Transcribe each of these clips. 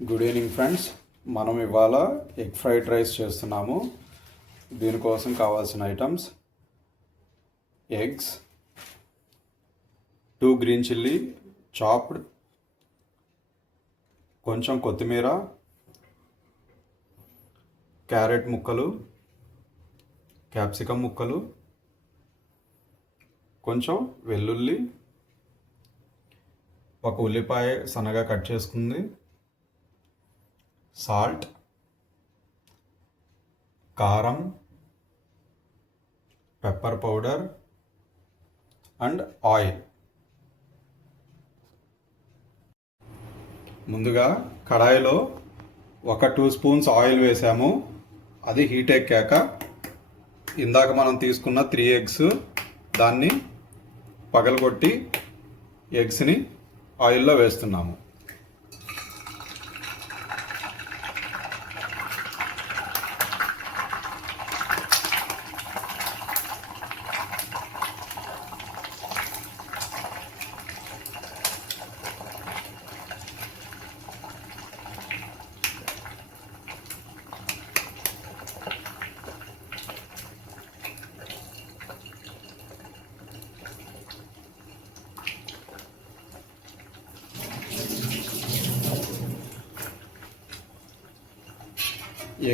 Good evening friends. మనం ఇవాళ egg fried rice చేస్తున్నాము. దీనికోసం కావాల్సిన items: eggs, 2 green chilli chopped, కొంచెం కొత్తిమీర, క్యారెట్ ముక్కలు, క్యాప్సికమ్ ముక్కలు, కొంచెం వెల్లుల్లి, ఒక ఉల్లిపాయ సన్నగా కట్ చేసుకుంది, సాల్ట్, కారం, పెప్పర్ పౌడర్ అండ్ ఆయిల్. ముందుగా కడాయిలో ఒక 2 స్పూన్స్ ఆయిల్ వేసాము. అది హీట్ ఎక్కాక ఇందాక మనం తీసుకున్న 3 ఎగ్స్ దాన్ని పగలగొట్టి ఎగ్స్ని ఆయిల్లో వేస్తున్నాము.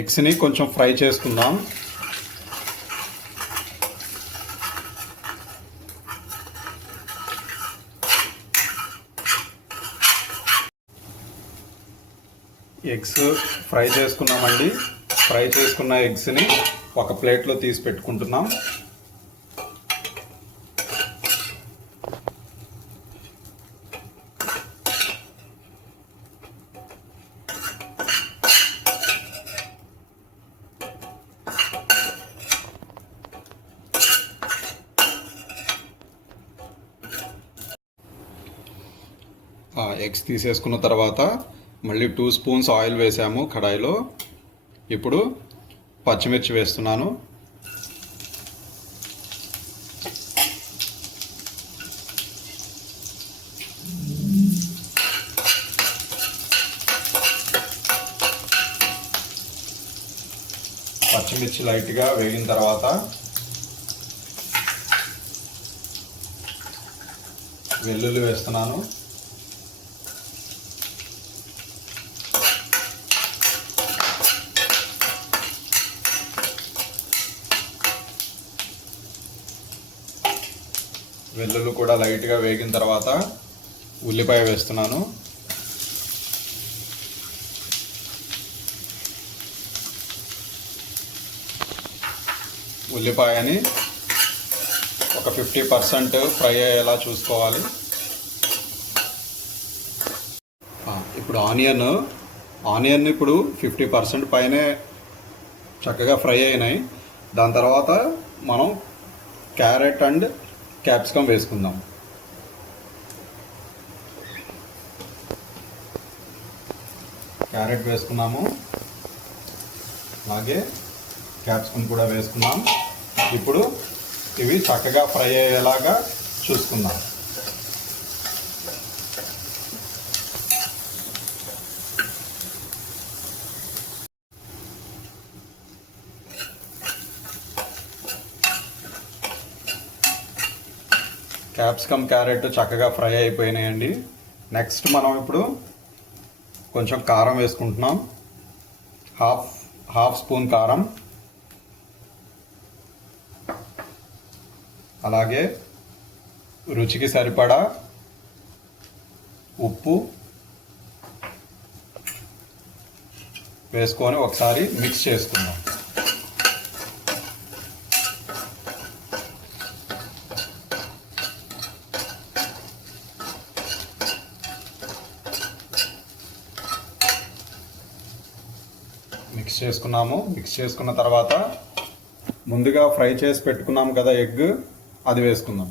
ఎగ్స్ని కొంచెం ఫ్రై చేసుకుందాం. ఎగ్స్ ఫ్రై చేసుకున్నామండి. ఫ్రై చేసుకున్న ఎగ్స్ని ఒక ప్లేట్లో తీసి పెట్టుకుంటున్నాం. ఎగ్స్ తీసేసుకున్న తర్వాత మళ్ళీ 2 స్పూన్స్ ఆయిల్ వేసాము కడాయిలో. ఇప్పుడు పచ్చిమిర్చి వేస్తున్నాను. పచ్చిమిర్చి లైట్గా వేగిన తర్వాత వెల్లుల్లి వేస్తున్నాను. వెల్లుల్లి కూడా లైట్గా వేగిన తర్వాత ఉల్లిపాయ వేస్తున్నాను. ఉల్లిపాయని ఒక 50% ఫ్రై అయ్యేలా చూసుకోవాలి. ఇప్పుడు ఆనియన్ ఇప్పుడు 50% పైనే చక్కగా ఫ్రై అయినాయి. దాని తర్వాత మనం క్యారెట్ అండ్ క్యాప్సికమ్ వేసుకుందాం. క్యారెట్ వేసుకున్నాము, అలాగే క్యాప్సికమ్ కూడా వేసుకున్నాం. ఇప్పుడు ఇవి చక్కగా ఫ్రై అయ్యేలాగా చూసుకుందాం. క్యాప్సికమ్, క్యారెట్ చక్కగా ఫ్రై అయిపోయినాయండి. నెక్స్ట్ మనం ఇప్పుడు కొంచెం కారం వేసుకుంటున్నాం. హాఫ్ స్పూన్ కారం, అలాగే రుచికి సరిపడా ఉప్పు వేసుకొని ఒకసారి మిక్స్ చేసుకుందాం. మిక్స్ చేసుకున్న తర్వాత ముందుగా ఫ్రై చేసి పెట్టుకున్నాము కదా ఎగ్, అది వేసుకుందాం.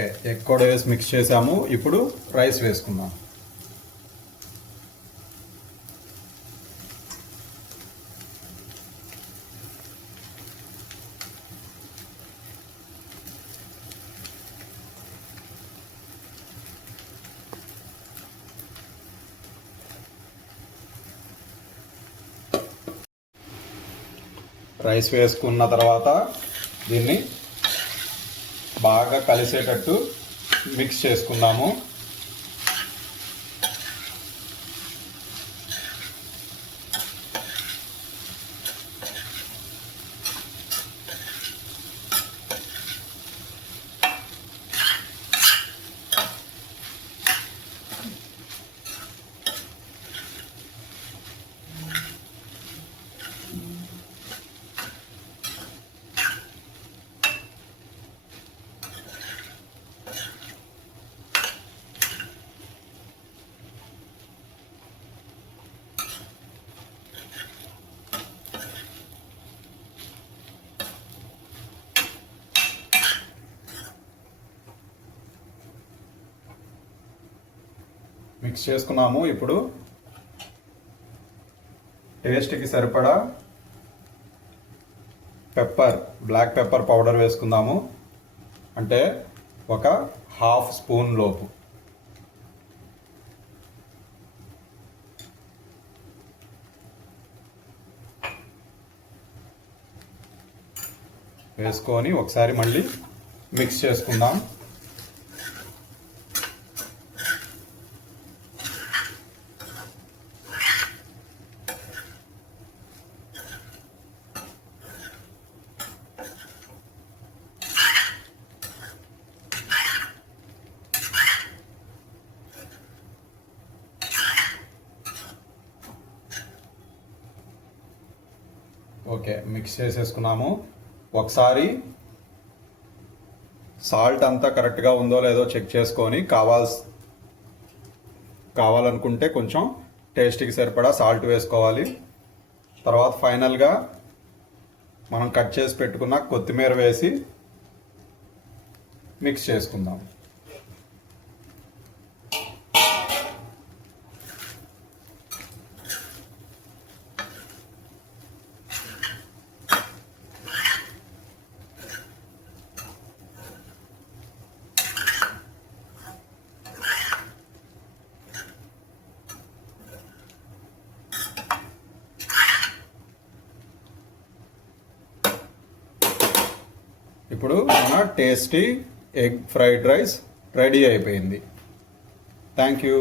ఓకే, ఎగ్ కూడా వేసి మిక్స్ చేసాము. ఇప్పుడు రైస్ వేసుకుందాం. రైస్ వేసుకున్న తర్వాత దీన్ని బాగా కలిసేటట్టు మిక్స్ చేసుకుందాము. మిక్స్ చేసుకున్నాము. ఇప్పుడు టేస్ట్కి సరిపడా బ్లాక్ పెప్పర్ పౌడర్ వేసుకుందాము. అంటే ఒక హాఫ్ స్పూన్ లోపు. వేసుకొని ఒకసారి మళ్ళీ మిక్స్ చేసుకుందాం. ఓకే, మిక్స్ చేసేసుకున్నాము. ఒకసారి సాల్ట్ అంతా కరెక్ట్గా ఉందో లేదో చెక్ చేసుకొని కావాలనుకుంటే కొంచెం టేస్ట్కి సరిపడా సాల్ట్ వేసుకోవాలి. తర్వాత ఫైనల్గా మనం కట్ చేసి పెట్టుకున్న కొత్తిమీర వేసి మిక్స్ చేసుకుందాం. ఇప్పుడు మన tasty egg fried rice ready అయిపోయింది. Thank you.